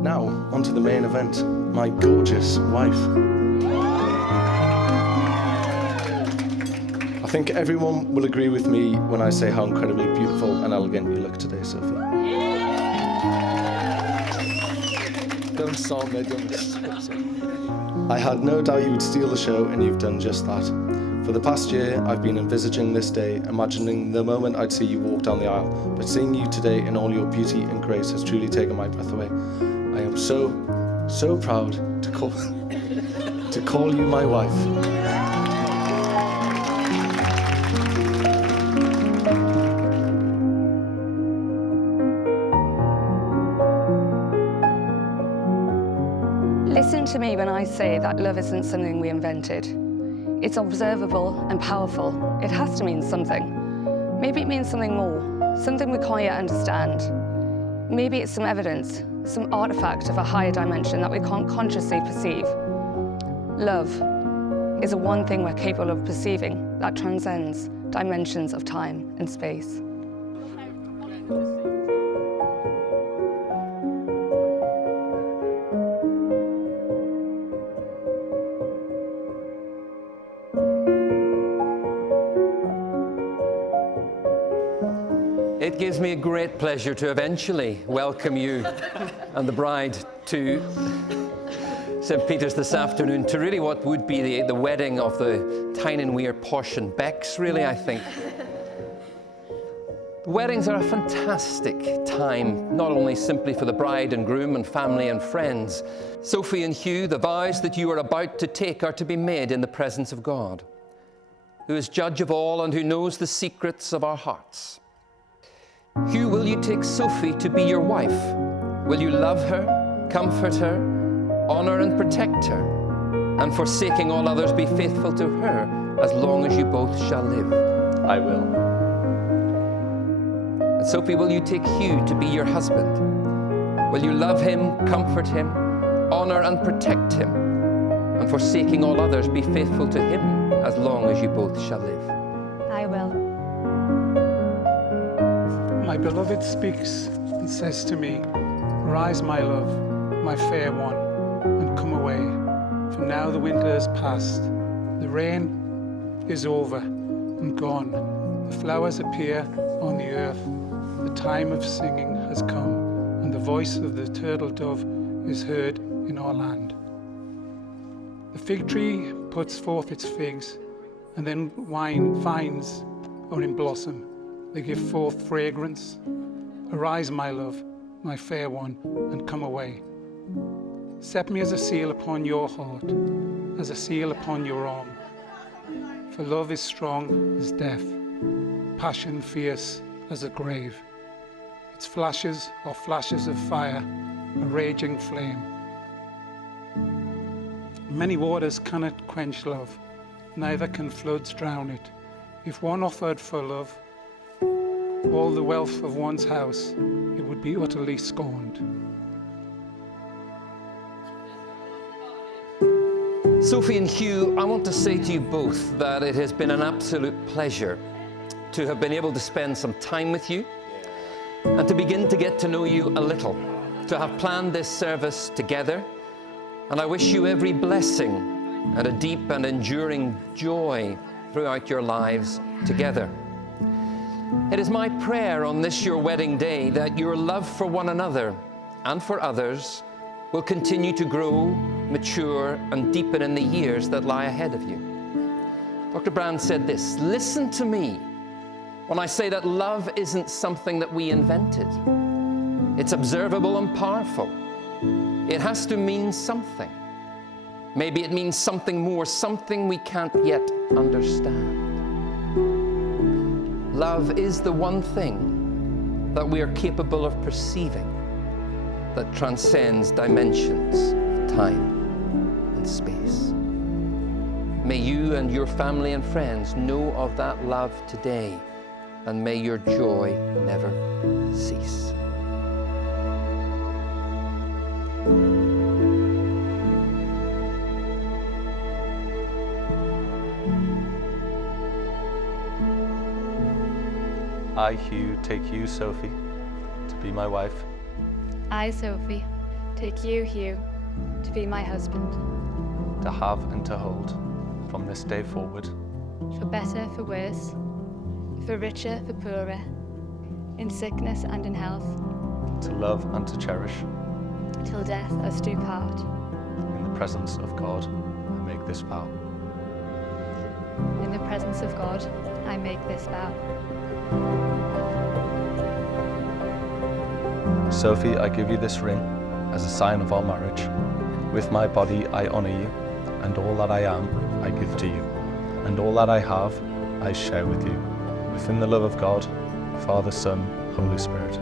Now, onto the main event, my gorgeous wife. I think everyone will agree with me when I say how incredibly beautiful and elegant you look today, Sophie. Don't stop me, don't stop. I had no doubt you would steal the show, and you've done just that. For the past year, I've been envisaging this day, imagining the moment I'd see you walk down the aisle, but seeing you today in all your beauty and grace has truly taken my breath away. I am so proud to call you my wife. Listen to me when I say that love isn't something we invented. It's observable and powerful. It has to mean something. Maybe it means something more, something we can't yet understand. Maybe it's some evidence, some artifact of a higher dimension that we can't consciously perceive. Love is the one thing we're capable of perceiving that transcends dimensions of time and space. It gives me a great pleasure to eventually welcome you and the bride to St. Peter's this afternoon, to really what would be the wedding of the Tyne and Weir Posh and Becks, really, I think. Weddings are a fantastic time, not only simply for the bride and groom and family and friends. Sophie and Hugh, the vows that you are about to take are to be made in the presence of God, who is judge of all and who knows the secrets of our hearts. Hugh, will you take Sophie to be your wife? Will you love her, comfort her, honor and protect her, and forsaking all others be faithful to her as long as you both shall live? I will. And Sophie, will you take Hugh to be your husband? Will you love him, comfort him, honor and protect him, and forsaking all others be faithful to him as long as you both shall live? I will. My beloved speaks and says to me, "Rise, my love, my fair one, and come away. For now the winter has passed, the rain is over and gone. The flowers appear on the earth. The time of singing has come, and the voice of the turtle dove is heard in our land. The fig tree puts forth its figs, and then vines are in blossom. They give forth fragrance. Arise, my love, my fair one, and come away. Set me as a seal upon your heart, as a seal upon your arm. For love is strong as death, passion fierce as a grave. Its flashes are flashes of fire, a raging flame. Many waters cannot quench love, neither can floods drown it. If one offered for love all the wealth of one's house, it would be utterly scorned." Sophie and Hugh, I want to say to you both that it has been an absolute pleasure to have been able to spend some time with you and to begin to get to know you a little, to have planned this service together. And I wish you every blessing and a deep and enduring joy throughout your lives together. It is my prayer on this your wedding day that your love for one another and for others will continue to grow, mature, and deepen in the years that lie ahead of you. Dr. Brand said this, "Listen to me when I say that love isn't something that we invented. It's observable and powerful. it has to mean something. Maybe it means something more, something we can't yet understand. Love is the one thing that we are capable of perceiving that transcends dimensions of time and space. May you and your family and friends know of that love today, and may your joy never cease. I, Hugh, take you, Sophie, to be my wife, I, Sophie, take you, Hugh, to be my husband, to have and to hold from this day forward, for better, for worse, for richer, for poorer, in sickness and in health, to love and to cherish. till death us do part. In the presence of God, I make this vow. In the presence of God, I make this vow. Sophie, I give you this ring as a sign of our marriage. With my body, I honor you, and all that I am, I give to you. And all that I have, I share with you, within the love of God, Father, Son, Holy Spirit.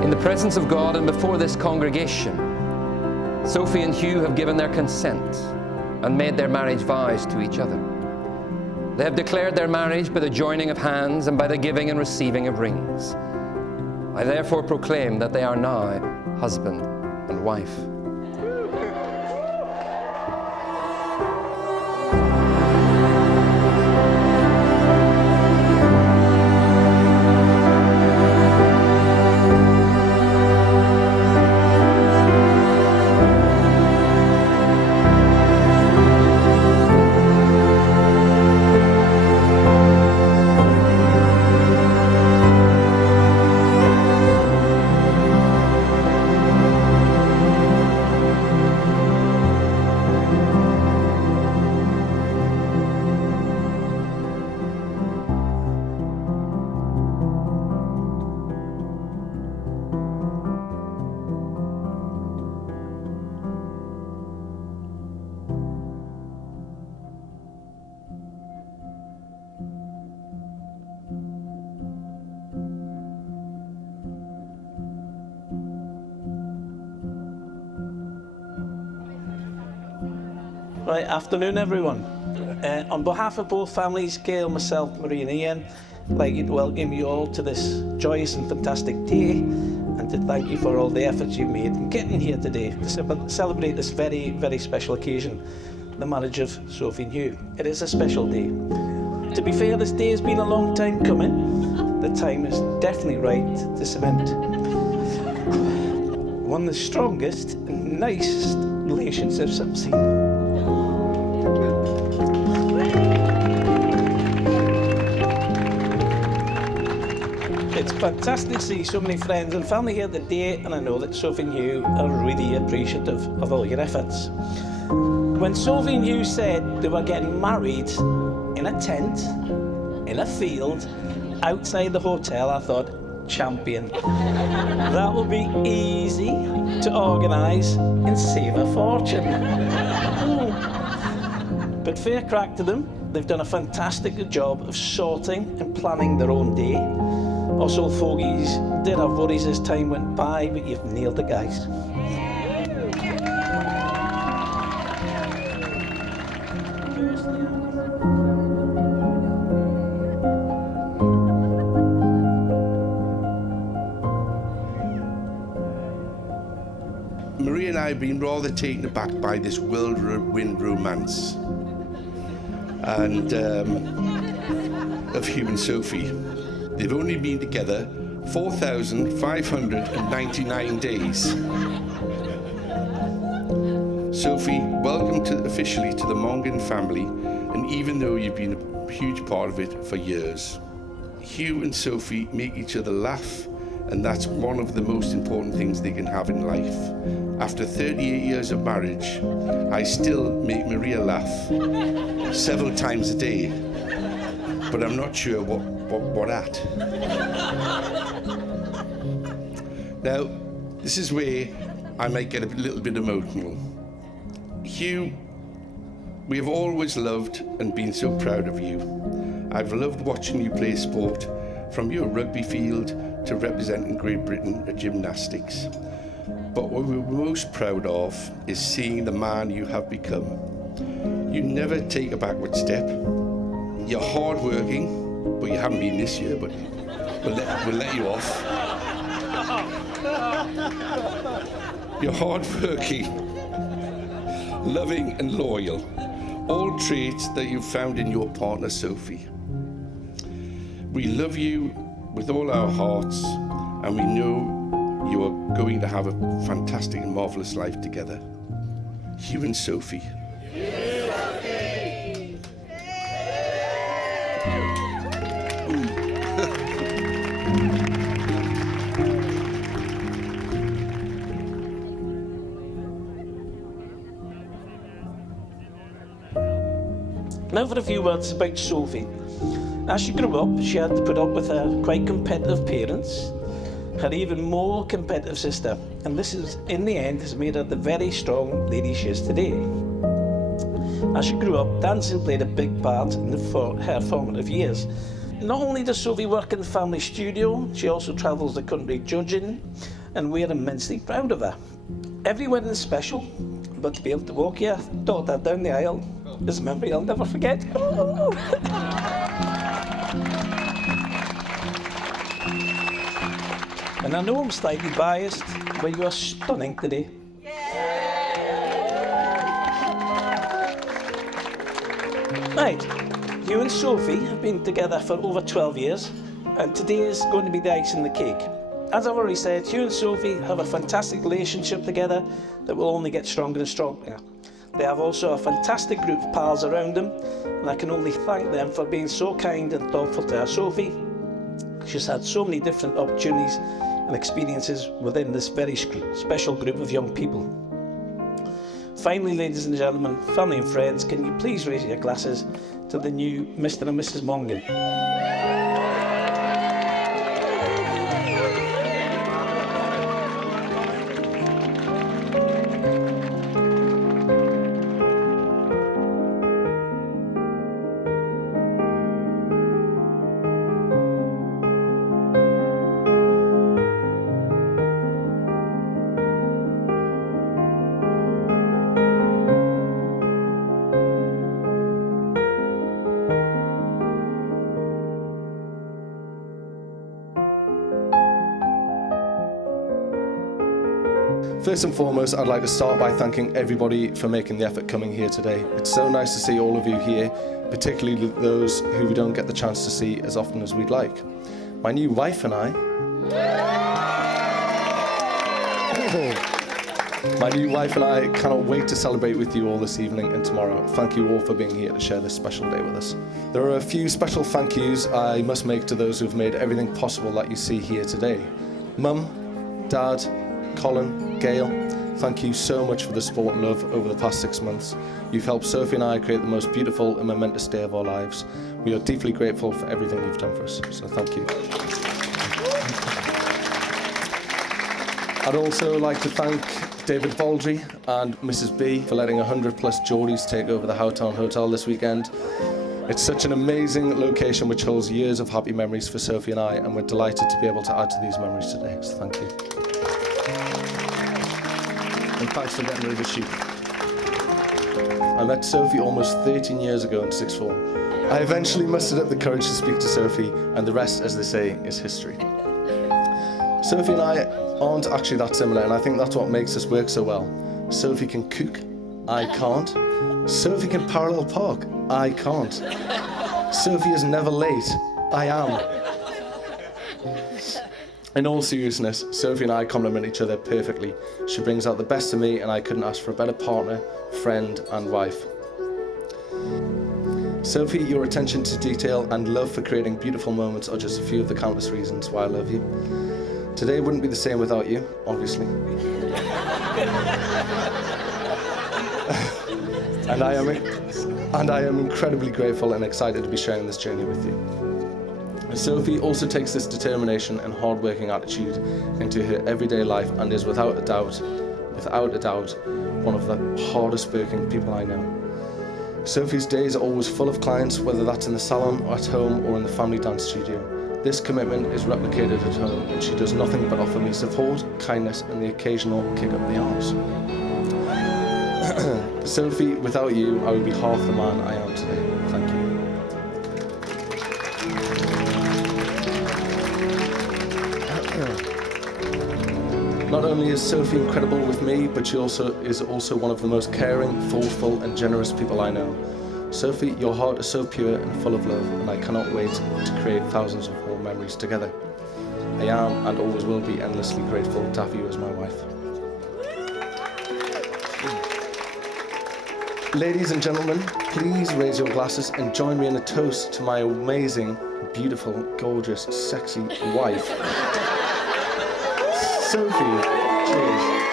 In the presence of God and before this congregation, Sophie and Hugh have given their consent and made their marriage vows to each other. They have declared their marriage by the joining of hands and by the giving and receiving of rings. I therefore proclaim that they are now husband and wife. Right, afternoon everyone. On behalf of both families, Gail, myself, Marie and Ian, I'd like to welcome you all to this joyous and fantastic day, and to thank you for all the efforts you've made in getting here today to celebrate this very, very special occasion, the marriage of Sophie and Hugh. It is a special day. To be fair, this day has been a long time coming. The time is definitely right to cement one of the strongest and nicest relationships I've seen. It's fantastic to see so many friends and family here today, and I know that Sophie and Hugh are really appreciative of all your efforts. When Sophie and Hugh said they were getting married in a tent, in a field, outside the hotel, I thought, champion. That will be easy to organise and save a fortune. But fair crack to them, they've done a fantastic job of sorting and planning their own day. Us old fogies did have worries as time went by, but you've nailed it, guys. Marie and I have been rather taken aback by this whirlwind romance and of Hugh and Sophie. They've only been together 4,599 days. Sophie, welcome officially to the Mongan family, and even though you've been a huge part of it for years. Hugh and Sophie make each other laugh, and that's one of the most important things they can have in life. After 38 years of marriage, I still make Maria laugh several times a day, but I'm not sure what at. Now, this is where I might get a little bit emotional. Hugh, we have always loved and been so proud of you. I've loved watching you play sport, from your rugby field to representing Great Britain at gymnastics. But what we're most proud of is seeing the man you have become. You never take a backward step. You're hard-working, but you haven't been this year, but we'll let you off. You're hard-working, loving and loyal, all traits that you've found in your partner, Sophie. We love you with all our hearts, and we know you are going to have a fantastic and marvellous life together. Hugh and Sophie. Now for a few words about Sophie. As she grew up, she had to put up with her quite competitive parents, her even more competitive sister, and this is, in the end, has made her the very strong lady she is today. As she grew up, dancing played a big part in her formative years. Not only does Sophie work in the family studio, she also travels the country judging, and we're immensely proud of her. Every wedding is special, but to be able to walk your daughter down the aisle is a memory I'll never forget. And I know I'm slightly biased, but you are stunning today. Right, you and Sophie have been together for over 12 years, and today is going to be the icing on the cake. As I've already said, Hugh and Sophie have a fantastic relationship together that will only get stronger and stronger. They have also a fantastic group of pals around them, and I can only thank them for being so kind and thoughtful to our Sophie. She's had so many different opportunities and experiences within this very special group of young people. Finally, ladies and gentlemen, family and friends, can you please raise your glasses to the new Mr. and Mrs. Mongan. First and foremost, I'd like to start by thanking everybody for making the effort coming here today. It's so nice to see all of you here, particularly those who we don't get the chance to see as often as we'd like. My new wife and I... My new wife and I cannot wait to celebrate with you all this evening and tomorrow. Thank you all for being here to share this special day with us. There are a few special thank yous I must make to those who've made everything possible that you see here today. Mum, Dad, Colin, Gail, thank you so much for the support and love over the past 6 months. You've helped Sophie and I create the most beautiful and momentous day of our lives. We are deeply grateful for everything you've done for us, so thank you. I'd also like to thank David Baldry and Mrs. B for letting 100+ Geordies take over the Howtown Hotel this weekend. It's such an amazing location which holds years of happy memories for Sophie and I, and we're delighted to be able to add to these memories today, so thank you. And thanks for getting rid of the sheep. I met Sophie almost 13 years ago in sixth form. I eventually mustered up the courage to speak to Sophie, and the rest, as they say, is history. Sophie and I aren't actually that similar, and I think that's what makes us work so well. Sophie can cook, I can't. Sophie can parallel park, I can't. Sophie is never late, I am. In all seriousness, Sophie and I complement each other perfectly. She brings out the best of me, and I couldn't ask for a better partner, friend, and wife. Sophie, your attention to detail and love for creating beautiful moments are just a few of the countless reasons why I love you. Today wouldn't be the same without you, obviously. And I am incredibly grateful and excited to be sharing this journey with you. Sophie also takes this determination and hard-working attitude into her everyday life and is without a doubt, one of the hardest working people I know. Sophie's days are always full of clients, whether that's in the salon, at home, or in the family dance studio. This commitment is replicated at home, and she does nothing but offer me support, kindness, and the occasional kick up the arse. Sophie, without you, I would be half the man I am today. Thank you. Not only is Sophie incredible with me, but she is also one of the most caring, thoughtful, and generous people I know. Sophie, your heart is so pure and full of love, and I cannot wait to create thousands of more memories together. I am and always will be endlessly grateful to have you as my wife. Ladies and gentlemen, please raise your glasses and join me in a toast to my amazing, beautiful, gorgeous, sexy wife, Sophie. Cheers.